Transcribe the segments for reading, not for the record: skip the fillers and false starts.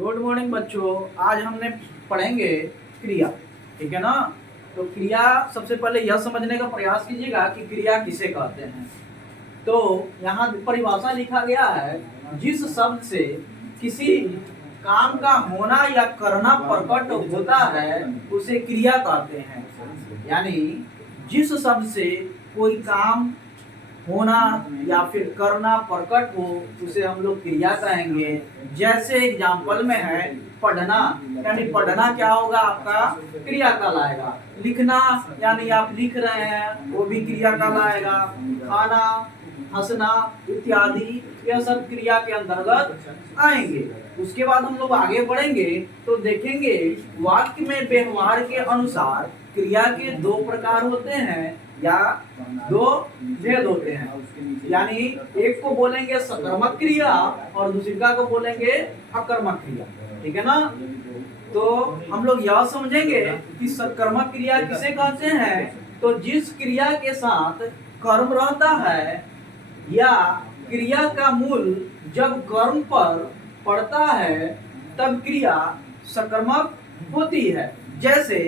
Good morning बच्चों। आज हमने पढ़ेंगे क्रिया। ठीक है ना। तो क्रिया सबसे पहले यह समझने का प्रयास कीजिएगा कि क्रिया किसे कहते हैं। तो यहाँ परिभाषा लिखा गया है, जिस शब्द से किसी काम का होना या करना प्रकट होता है उसे क्रिया कहते हैं। यानी जिस शब्द से कोई काम होना या फिर करना प्रकट हो उसे हम लोग क्रिया कहेंगे। जैसे एग्जाम्पल में है पढ़ना, यानी पढ़ना क्या होगा आपका क्रिया कहलाएगा। लिखना यानी आप लिख रहे हैं वो भी क्रिया कहलाएगा। खाना, हंसना इत्यादि यह सब क्रिया के अंतर्गत आएंगे। उसके बाद हम लोग आगे बढ़ेंगे तो देखेंगे वाक्य में व्यवहार के अनुसार क्रिया के दो प्रकार होते हैं या दो भेद होते हैं। यानी एक को बोलेंगे सकर्मक क्रिया और दूसरी को बोलेंगे अकर्मक क्रिया। ठीक है ना। तो हम लोग यह समझेंगे कि सकर्मक क्रिया किसे कहते हैं। तो जिस क्रिया के साथ कर्म रहता है या क्रिया का मूल जब कर्म पर पड़ता है तब क्रिया सकर्मक होती है। जैसे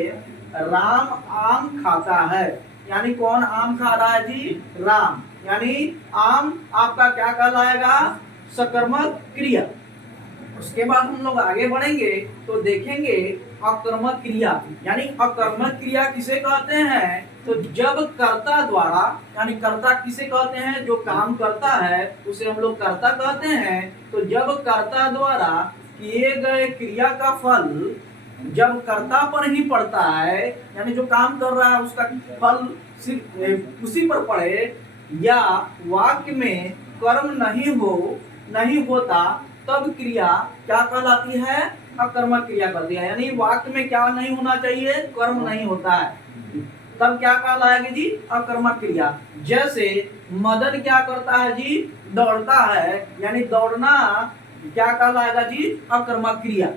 राम आम खाता है, यानी कौन आम खा रहा है जी, राम। यानी आम आपका क्या कहलाएगा, सकर्मक क्रिया। उसके बाद हम लोग आगे बढ़ेंगे तो देखेंगे अकर्मक क्रिया। यानी अकर्मक क्रिया किसे कहते हैं। तो जब कर्ता द्वारा, यानी कर्ता किसे कहते हैं, जो काम करता है उसे हम लोग कर्ता कहते हैं। तो जब कर्ता द्वारा किए गए क्रिया का फल जब कर्ता पर ही पड़ता है, यानी जो काम कर रहा है उसका फल सिर्फ उसी पर पड़े, या वाक्य में कर्म नहीं होता तब क्रिया क्या कहलाती है, अकर्मक क्रिया कहती है। यानी वाक्य में क्या नहीं होना चाहिए, कर्म नहीं होता है, तब क्या कहलाएगी जी, अकर्मक क्रिया। जैसे मदन क्या करता है जी, दौड़ता है, यानी दौड़ना क्या कहलाएगा जी, अकर्मक क्रिया।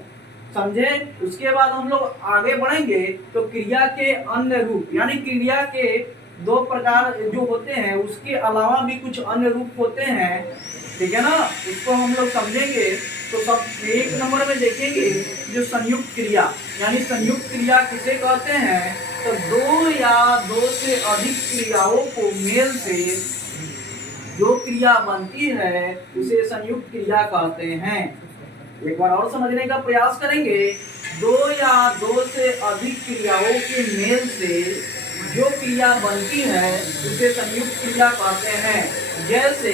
समझे। उसके बाद हम लोग आगे बढ़ेंगे तो क्रिया के अन्य रूप, यानी क्रिया के दो प्रकार जो होते हैं उसके अलावा भी कुछ अन्य रूप होते हैं। ठीक है ना। उसको हम लोग समझेंगे। तो सब एक नंबर में देखेंगे जो संयुक्त क्रिया, यानी संयुक्त क्रिया किसे कहते हैं। तो दो या दो से अधिक क्रियाओं को मेल से जो क्रिया बनती है उसे संयुक्त क्रिया कहते हैं। एक बार और समझने का प्रयास करेंगे। दो या दो से अधिक क्रियाओं के मेल से जो क्रिया बनती है उसे संयुक्त क्रिया कहते हैं। जैसे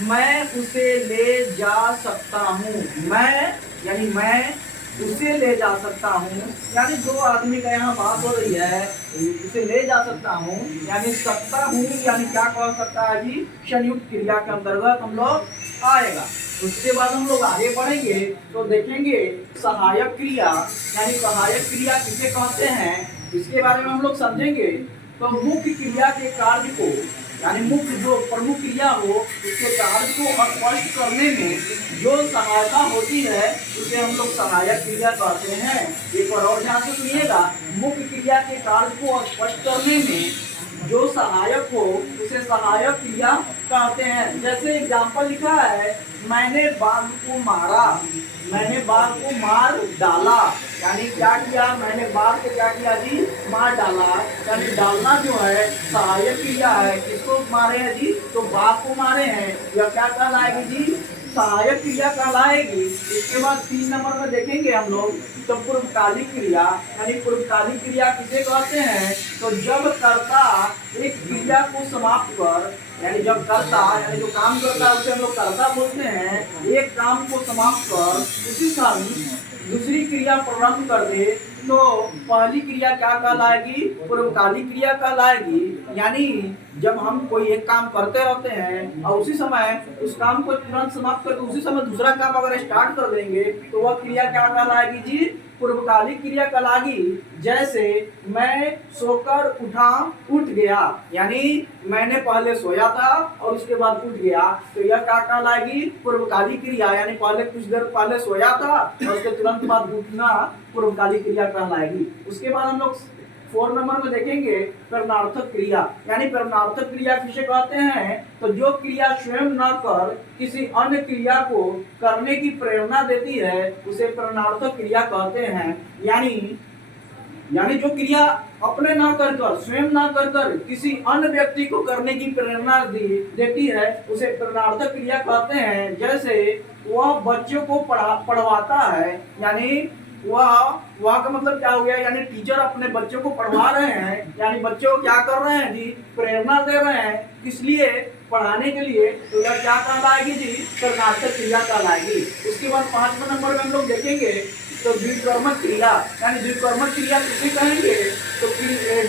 मैं उसे ले जा सकता हूँ, मैं यानी मैं उसे ले जा सकता हूँ, यानी दो आदमी का यहाँ बात हो रही है, उसे ले जा सकता हूँ यानी सकता हूँ, यानी क्या कह सकता है जी, संयुक्त क्रिया के अंतर्गत हम लोग आएगा। उसके बाद हम लोग आगे बढ़ेंगे तो देखेंगे सहायक क्रिया, यानी सहायक क्रिया किसे कहते हैं इसके बारे में हम लोग समझेंगे। तो मुख्य क्रिया के कार्य को, यानी मुख्य जो प्रमुख क्रिया हो उसके कार्य को स्पष्ट करने में जो सहायता होती है उसे हम लोग सहायक क्रिया कहते हैं। एक बार और ध्यान से सुनिएगा, मुख्य क्रिया के कार्य को स्पष्ट करने में जो सहायक हो उसे सहायक क्रिया कहते हैं। जैसे एग्जाम्पल लिखा है, मैंने बाघ को मारा, मैंने बाघ को मार डाला, यानी क्या किया, मैंने बाघ को क्या किया जी, मार डाला। यानी डालना जो है सहायक क्रिया है। किसको मारे हैं जी, तो बाघ को मारे हैं, यह क्या कहलाएगी जी, सहायक क्रिया कहलाएगी। इसके बाद 3 नंबर में देखेंगे हम लोग तो पूर्वकालिक क्रिया, यानी पूर्वकालिक क्रिया किसे कहते हैं। तो जब कर्ता एक क्रिया को समाप्त कर, यानी जब कर्ता यानी जो काम करता है उसे हम लोग कर्ता बोलते हैं, एक काम को समाप्त कर उसी समय दूसरी क्रिया प्रारंभ कर दे तो पहली क्रिया क्या कहलाएगी, पूर्वकालिक क्रिया कहलाएगी। यानी जब हम कोई एक काम करते रहते हैं और उसी समय उस काम को तुरंत समाप्त करके उसी समय दूसरा काम अगर स्टार्ट कर देंगे तो वह क्रिया क्या कहलाएगी जी, पूर्वकालिक क्रिया कहलाएगी। जैसे मैं सोकर उठ गया, यानी मैंने पहले सोया था और उसके बाद उठ गया, तो यह क्या कहलाएगी, पूर्वकालिक क्रिया। यानी पहले कुछ देर पहले सोया था और उसके तुरंत बाद उठना पूर्वकालिक क्रिया कहलाएगी। उसके बाद हम लोग 4 नंबर में देखेंगे प्रेरणार्थक क्रिया, यानी प्रेरणार्थक क्रिया किसे कहते हैं? तो जो क्रिया स्वयं न कर किसी अन्य क्रिया को करने की प्रेरणा देती है उसे प्रेरणार्थक क्रिया कहते हैं। यानी जो क्रिया अपने ना कर स्वयं ना कर किसी अन्य व्यक्ति को करने की प्रेरणा देती है उसे प्रेरणार्थक क्रिया कहते हैं। जैसे वह बच्चों को पढ़वाता है, यानी वह का मतलब क्या हो गया, यानी टीचर अपने बच्चों को पढ़वा रहे हैं, यानी बच्चों को क्या कर रहे हैं जी, प्रेरणा दे रहे हैं, किस लिए? पढ़ाने के लिए। तो यह क्या कहलाएगी जी? प्रेरणार्थक क्रिया कहलाएगी। उसके बाद 5वें नंबर में हम लोग देखेंगे तो द्विकर्मक क्रिया, यानी द्विकर्मक क्रिया किसे कहेंगे? तो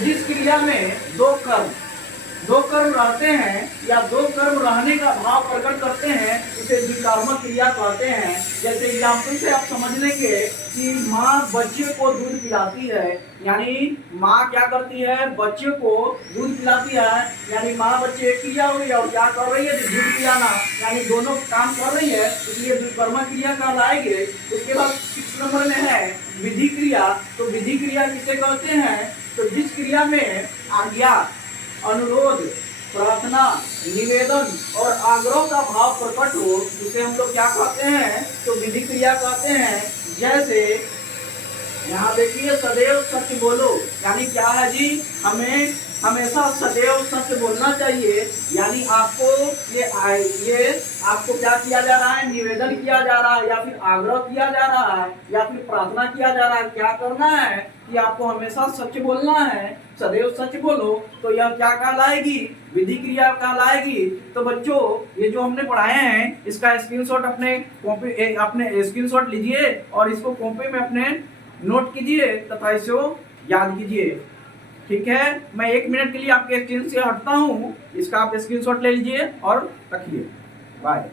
जिस क्रिया में दो कर्म रहते हैं या दो कर्म रहने का भाव प्रकट करते हैं उसे द्विकर्मक क्रिया कहते हैं। जैसे एग्जाम्पल से आप समझ लेंगे कि माँ बच्चे को दूध पिलाती है, यानी माँ क्या करती है? बच्चे को दूध पिलाती है, यानी माँ बच्चे एक क्रिया हुई और क्या कर रही है? दूध पिलाना, यानी दोनों काम कर रही है, इसलिए द्विकर्मक क्रिया कहलाएगी। उसके बाद 6 नंबर में है विधि क्रिया। तो विधि क्रिया किसे कहते हैं? तो जिस क्रिया में आज्ञा, अनुरोध, प्रार्थना, निवेदन और आग्रह का भाव प्रकट हो उसे हम लोग क्या कहते हैं? तो विधि क्रिया कहते हैं। जैसे यहाँ देखिए सदैव सत्य बोलो, यानी क्या है जी? हमें हमेशा सदैव सत्य बोलना चाहिए, यानी आपको ये आपको क्या किया जा रहा है? निवेदन किया जा रहा है या फिर आग्रह किया जा रहा है या फिर प्रार्थना किया जा रहा है। क्या करना है कि आपको हमेशा सच बोलना है, सदैव सच बोलो। तो यह क्या कहलाएगी? विधि क्रिया कहलाएगी। तो बच्चों ये जो हमने पढ़ाए हैं इसका स्क्रीनशॉट अपने स्क्रीनशॉट लीजिए और इसको कॉपी में अपने नोट कीजिए तथा इसे याद कीजिए। ठीक है, मैं 1 मिनट के लिए आपके स्क्रीन से हटता हूँ, इसका आप स्क्रीनशॉट ले लीजिए और रखिए। बाय।